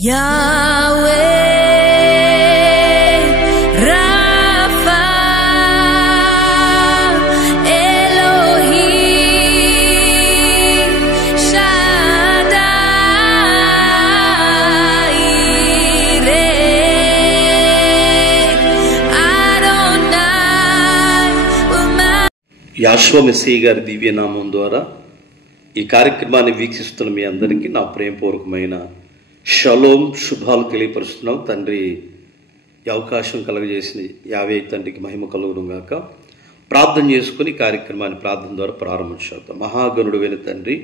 యాషువ messy గారి దివ్యనామం ద్వారా ఈ కార్యక్రమాన్ని వీక్షిస్తున్న మీ అందరికీ నా ప్రేమపూర్వకమైన షలోం శుభాలు తెలియపరుస్తున్నాం. తండ్రి ఈ అవకాశం కలుగజేసిన యావే తండ్రికి మహిమ కలుగును గాక. ప్రార్థన చేసుకుని కార్యక్రమాన్ని ప్రార్థన ద్వారా ప్రారంభించేద్దాం. మహాగణుడైన తండ్రి,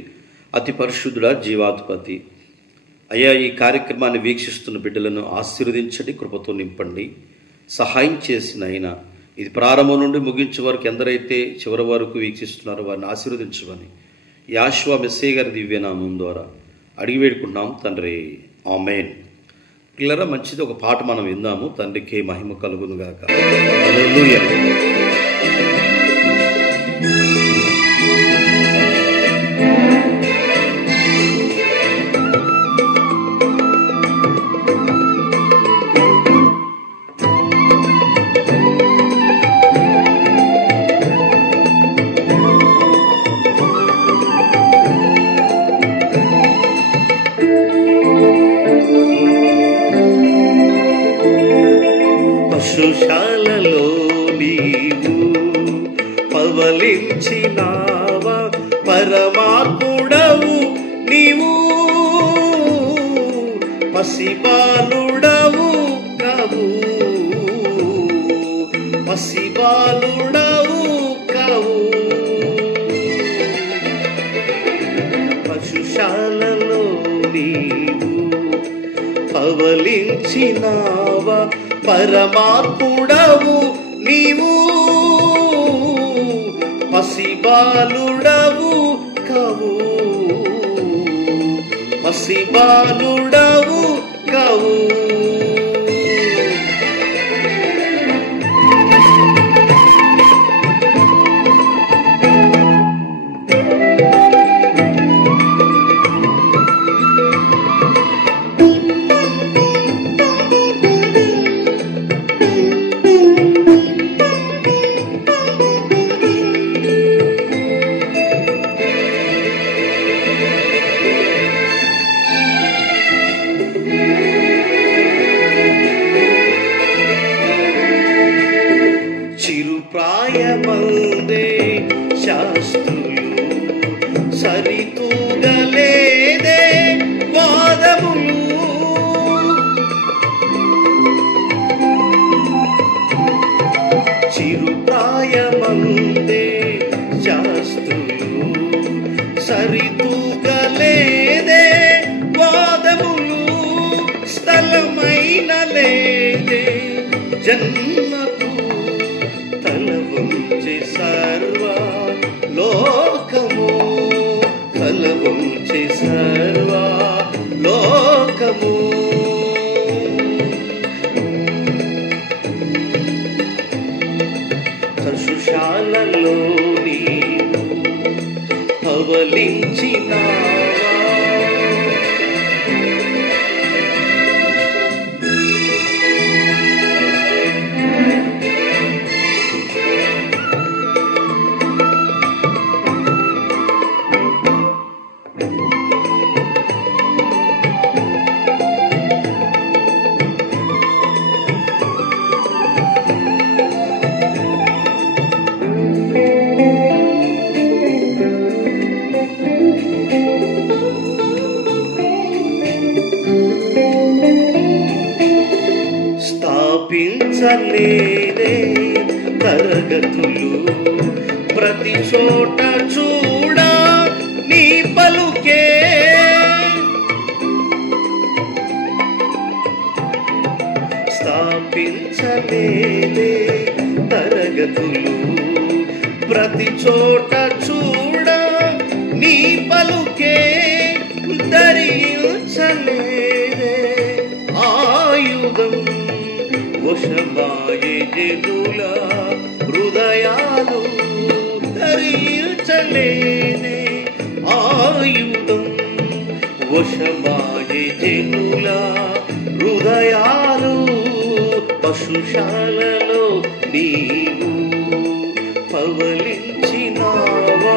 అతి పరిశుద్ధుడా, జీవాధిపతి అయ్యా, ఈ కార్యక్రమాన్ని వీక్షిస్తున్న బిడ్డలను ఆశీర్వదించండి, కృపతో నింపండి, సహాయం చేసిన అయినా ఇది ప్రారంభం నుండి ముగించే వరకు ఎందరైతే చివరి వరకు వీక్షిస్తున్నారో వారిని ఆశీర్వదించమని యాషువ మెస్సీ గారి దివ్యనామం ద్వారా అడిగి వేడుకుంటున్నాం తండ్రి, ఆమేన్. పిల్లరా, మంచిది ఒక పాట మనం విందాము. తండ్రికి మహిమ కలుగును గాక. హల్లెలూయా. పశుశాలలో నీవు పవలించినావా, పరమాత్ముడవు నీవు, పసిబాలుడవు కవు, పసిబాలుడవు కవు. పశుశాలలో నీవు పవలించినావా, పరమాత్ముడవు నీవు, పసిబాలుడవు కవు, పసిబాలుడవు కవు. చిరుప్రాయమందే శాస్త్రులు సరితూగలేదే వాదములు, చిరుప్రాయమందే శాస్త్రులు సరితూగలేదే వాదములు, స్థలమైన లేదే జన్మకు తలవంచె సర్వ లోకము, తలవంచె సర్వ లోకము. పశుశాలలో నీవు పవలించినావా, స్థాపించలేదే తరగతులు, ప్రతి చోట చూడ నీ పలుకే, స్థాపించలేదే తరగతులు, ప్రతి చోట చూడ నీ పలుకే, ధరించలేదే ఆయుధం వశమాయే జనుల హృదయాలు, ధరించలేదే ఆయుధం వశమాయే జనుల పశుశాలలో నీవు పవలించినావా.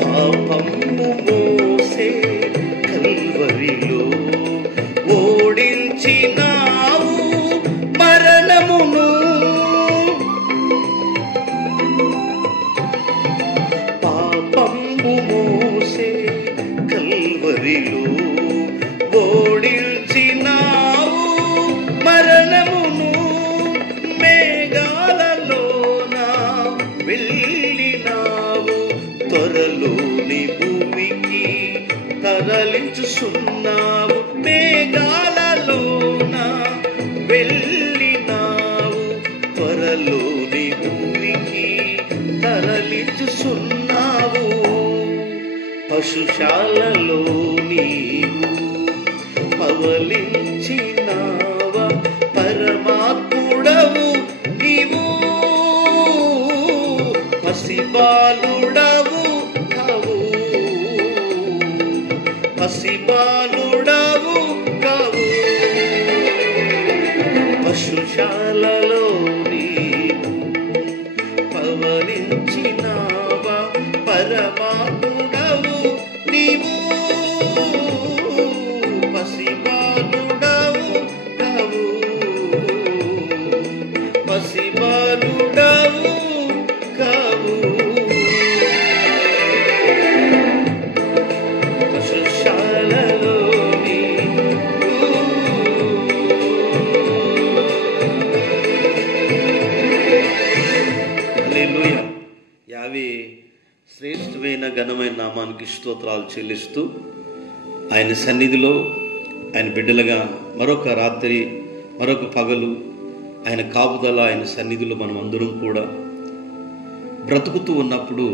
పాపము మోసే కల్వరిలో ఓడించినావు మరణమును. పాపము మోసే కల్వరిలో ఓడించినావు మరణమును. మేఘాలలోన వెళ్ళినావు, త్వరలోని భూమికి తరలించుచున్నావు. మేఘాలలోన వెళ్ళినావు, త్వరలోని భూమికి తరలించుచున్నావు. పశుశాలలో నీవు పవలించినావా. పరమాత్ముడవు నీవు, పసిబాలుడవు కావు, పసిబాలుడవు కావు. పశుశాలలో నీవు పవలించినావా. పరమాత్ముడవు నీవు, పసిబాలుడవు కావు, పసిబాలుడవు కావు. పశుశాలలో నీవు. హల్లెలూయా. యావే శ్రేష్ఠమైన ఘనమైన నామానికి స్తోత్రాలు చెల్లిస్తూ ఆయన సన్నిధిలో ఆయన బిడ్డలుగా మరొక రాత్రి మరొక పగలు ఆయన కాపుదల ఆయన సన్నిధిలో మనం అందరం కూడా బ్రతుకుతూ ఉన్నప్పుడు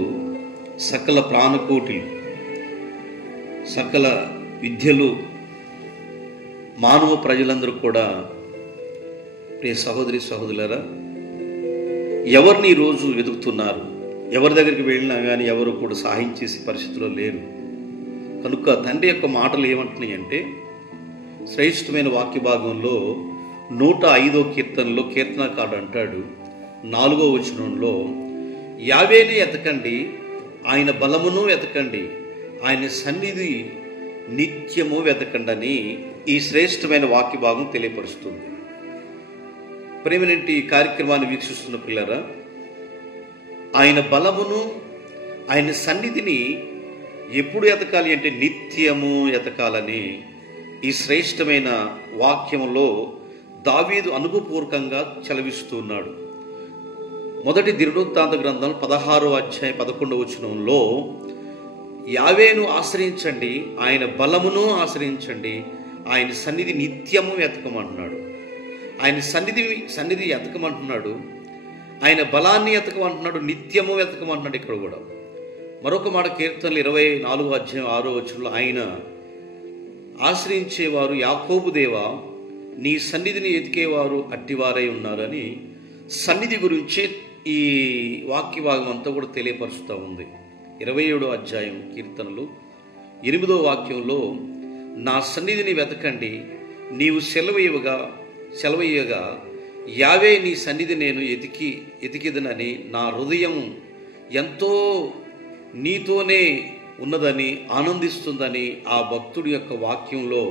సకల ప్రాణకోటిలు సకల విద్యలు మానవ ప్రజలందరూ కూడా ప్రియ సహోదరి సహోదరులారా ఎవరిని ఈరోజు వెతుకుతున్నారు? ఎవరి దగ్గరికి వెళ్ళినా కానీ ఎవరు కూడా సహాయం చేసే పరిస్థితిలో లేరు. కనుక తండ్రి యొక్క మాటలు ఏమంటున్నాయి అంటే శ్రేష్టమైన వాక్య భాగంలో 105వ కీర్తనలో కీర్తనకారుడు అంటాడు 4వ వచనంలో, యావేనే ఎతకండి, ఆయన బలమును వెతకండి, ఆయన సన్నిధి నిత్యము వెతకండి అని ఈ శ్రేష్టమైన వాక్య భాగం తెలియపరుస్తుంది. ప్రేమనేంటి ఈ కార్యక్రమాన్ని వీక్షిస్తున్న పిల్లరా, ఆయన బలమును ఆయన సన్నిధిని ఎప్పుడు ఎతకాలి అంటే నిత్యము ఎతకాలని ఈ శ్రేష్టమైన వాక్యంలో దావీదు అనుభవపూర్వకంగా చలవిస్తున్నాడు. మొదటి దినవృత్తాంత గ్రంథం 16వ అధ్యాయం 11వ వచనంలో యావేను ఆశ్రయించండి, ఆయన బలమును ఆశ్రయించండి, ఆయన సన్నిధి నిత్యము ఎతకమంటున్నాడు. ఆయన సన్నిధి ఎతకమంటున్నాడు, ఆయన బలాన్ని ఎతకమంటున్నాడు, నిత్యము ఎతకమంటున్నాడు. ఇక్కడ కూడా మరొక మాట కీర్తనలు 24వ అధ్యాయం 6వ వచనంలో ఆయన ఆశ్రయించేవారు యాకోబు దేవా నీ సన్నిధిని ఎతికేవారు అట్టివారై ఉన్నారని సన్నిధి గురించి ఈ వాక్య భాగం అంతా కూడా తెలియపరుస్తూ ఉంది. 27వ అధ్యాయం కీర్తనలు 8వ వాక్యంలో నా సన్నిధిని వెతకండి, నీవు సెలవయ్యగా యావే నీ సన్నిధి నేను ఎతికిదనని నా హృదయం ఎంతో నీతోనే ఉన్నదని ఆనందిస్తుందని ఆ భక్తుడి యొక్క వాక్యంలో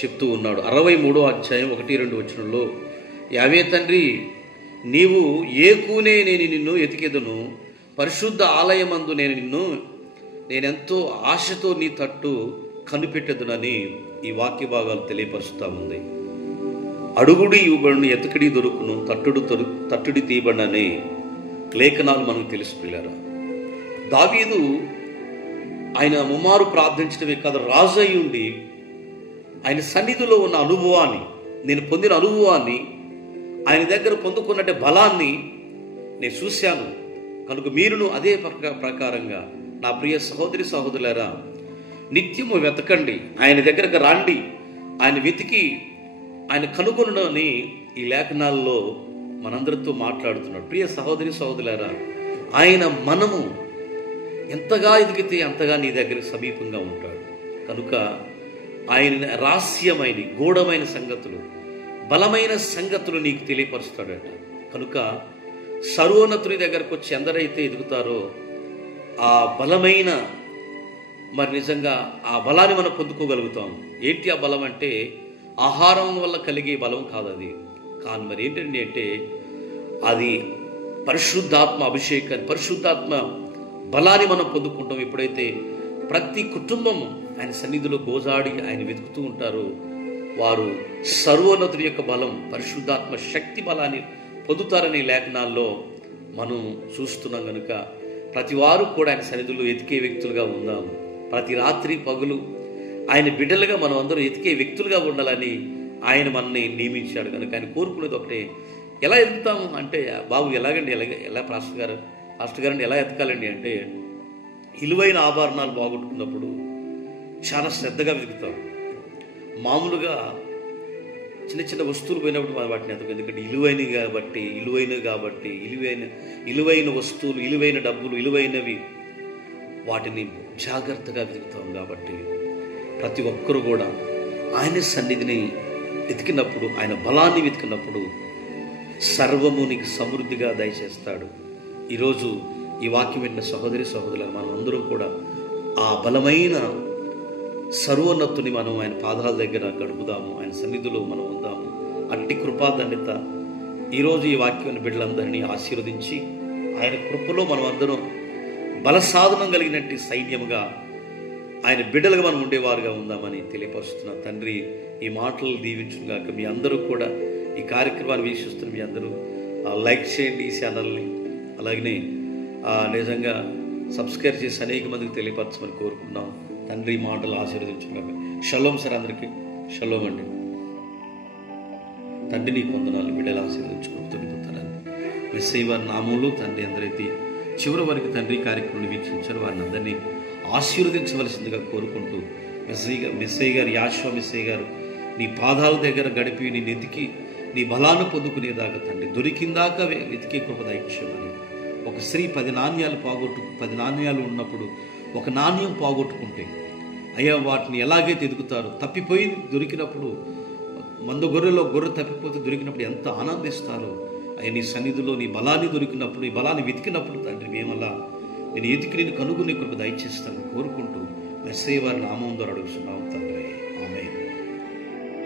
చెప్తూ ఉన్నాడు. 63వ అధ్యాయం 1-2 వచనంలో యావే తండ్రి నీవు ఏకూనే నేను నిన్ను ఎతికెదను, పరిశుద్ధ ఆలయమందు నేనెంతో ఆశతో నీ తట్టు కనిపెట్టెదనని ఈ వాక్య భాగాలు తెలియపరుస్తూ ఉంది. అడుగుడి ఇవ్వబడును, ఎతకడి దొరుకును, తట్టుడి తీయబడని లేఖనాలు మనకు తెలిసిపోయారు. దావీదు ఆయన ముమ్మారు ప్రార్థించడమే కాదు, రాజు అయి ఉండి ఆయన సన్నిధిలో ఉన్న అనుభవాన్ని, నేను పొందిన అనుభవాన్ని ఆయన దగ్గర పొందుకున్నట్టే బలాన్ని నేను చూశాను. కనుక మీరును అదే ప్రకారంగా నా ప్రియ సహోదరి సహోదరులారా, నిత్యము వెతకండి, ఆయన దగ్గరకు రండి, ఆయన వెతికి ఆయన కనుగొనని ఈ లేఖనాల్లో మనందరితో మాట్లాడుతున్నాడు. ప్రియ సహోదరి సహోదరులారా, ఆయన మనము ఎంతగా ఎదిగితే అంతగా నీ దగ్గర సమీపంగా ఉంటాడు. కనుక ఆయన రహస్యమైన గూఢమైన సంగతులు, బలమైన సంగతులు నీకు తెలియపరుస్తాడట. కనుక సర్వోన్నతుని దగ్గరకు వచ్చి ఎందరైతే ఎదుగుతారో ఆ బలమైన నిజంగా ఆ బలాన్ని మనం పొందుకోగలుగుతాం. ఏంటి ఆ బలం అంటే ఆహారం వల్ల కలిగే బలం కాదు అది. కానీ ఏంటండి అంటే అది పరిశుద్ధాత్మ అభిషేకాన్ని, పరిశుద్ధాత్మ బలాన్ని మనం పొందుకుంటాం. ఎప్పుడైతే ప్రతి కుటుంబం ఆయన సన్నిధిలో గోజాడి ఆయన వెతుకుతూ ఉంటారో వారు సర్వోన్నతుడి యొక్క బలం, పరిశుద్ధాత్మ శక్తి బలాన్ని పొందుతారని లేఖనాల్లో మనం చూస్తున్నాం. కనుక ప్రతి వారు కూడా ఆయన సన్నిధిలో ఎతికే వ్యక్తులుగా ఉందాము. ప్రతి రాత్రి పగులు ఆయన బిడ్డలుగా మనం అందరూ ఎతికే వ్యక్తులుగా ఉండాలని ఆయన మనల్ని నియమించాడు. కనుక ఆయన కోరుకునేది ఒకటే, ఎలా ఎదుగుతాము అంటే, బాబు ఎలాగండి, ఎలా పాస్టర్ గారండి ఎలా ఎతకాలండి అంటే, విలువైన ఆభరణాలు బాగొట్టుకున్నప్పుడు చాలా శ్రద్ధగా వెతుకుతాం. మామూలుగా చిన్న చిన్న వస్తువులు పోయినప్పుడు మనం వాటిని ఎతకం. ఎందుకంటే విలువైనవి కాబట్టి విలువైన వస్తువులు, విలువైన డబ్బులు, విలువైనవి వాటిని జాగ్రత్తగా వెతుకుతాం. కాబట్టి ప్రతి ఒక్కరూ కూడా ఆయన సన్నిధిని వెతికినప్పుడు, ఆయన బలాన్ని వెతికినప్పుడు సర్వము నీకు సమృద్ధిగా దయచేస్తాడు. ఈరోజు ఈ వాక్యం విన్న సహోదరి సహోదరులు మనం అందరూ కూడా ఆ బలమైన సర్వోన్నతుని మనం ఆయన పాదాల దగ్గర గడుపుదాము, ఆయన సన్నిధిలో మనం ఉందాము. అట్టి కృపాధన్యత ఈరోజు ఈ వాక్యం బిడ్డలందరినీ ఆశీర్వదించి ఆయన కృపలో మనం అందరం బలసాధనం కలిగినట్టు సైన్యముగా ఆయన బిడ్డలుగా మనం ఉండేవారుగా ఉందామని తెలియపరుస్తున్న తండ్రి ఈ మాటలు దీవించుగాక. మీ అందరూ కూడా ఈ కార్యక్రమాన్ని వీక్షిస్తున్న మీ అందరూ లైక్ చేయండి ఈ ఛానల్ని, అలాగనే నిజంగా సబ్స్క్రైబ్ చేసి అనేక మందికి తెలియపరచమని కోరుకున్నాం. తండ్రి మాటలు ఆశీర్వదించుగాక. షలోం సార్, అందరికీ షలోం అండి. తండ్రి నీకు వందనాలు, బిడ్డలు ఆశీర్వదించుకుంటున్నారని మెస్సయ్య వారి నామంలో తండ్రి అందరైతే చివరి వరకు తండ్రి కార్యక్రమాన్ని వీక్షించారు వారిని అందరినీ ఆశీర్వదించవలసిందిగా కోరుకుంటూ మెస్సయ్య గారు, యాశ్వ మెస్సయ్య గారు నీ పాదాల దగ్గర గడిపి నీ ఎతికి నీ బలాన్ని పొందుకునేదాకా తండ్రి దొరికిందాకా వెతికే కృప దయచేయమని. ఒక స్త్రీ 10 నాణ్యాలు ఉన్నప్పుడు ఒక నాణ్యం పోగొట్టుకుంటే అయ్యా వాటిని ఎలాగైతే ఎదుగుతారో, తప్పిపోయి దొరికినప్పుడు గొర్రె తప్పిపోతే దొరికినప్పుడు ఎంత ఆనందిస్తారో, అయ్యా నీ సన్నిధిలో నీ బలాన్ని దొరికినప్పుడు, ఈ బలాన్ని వెతికినప్పుడు తండ్రి మేమల్లా నేను ఎతికి నేను కనుగొనే కృప దయచేస్తాను కోరుకుంటూ మెస్సయ్య వారి నామం ద్వారా అడుగుతున్నాం తండ్రి. ఆమేన్.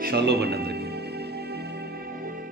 షలోం అండి అందరికీ.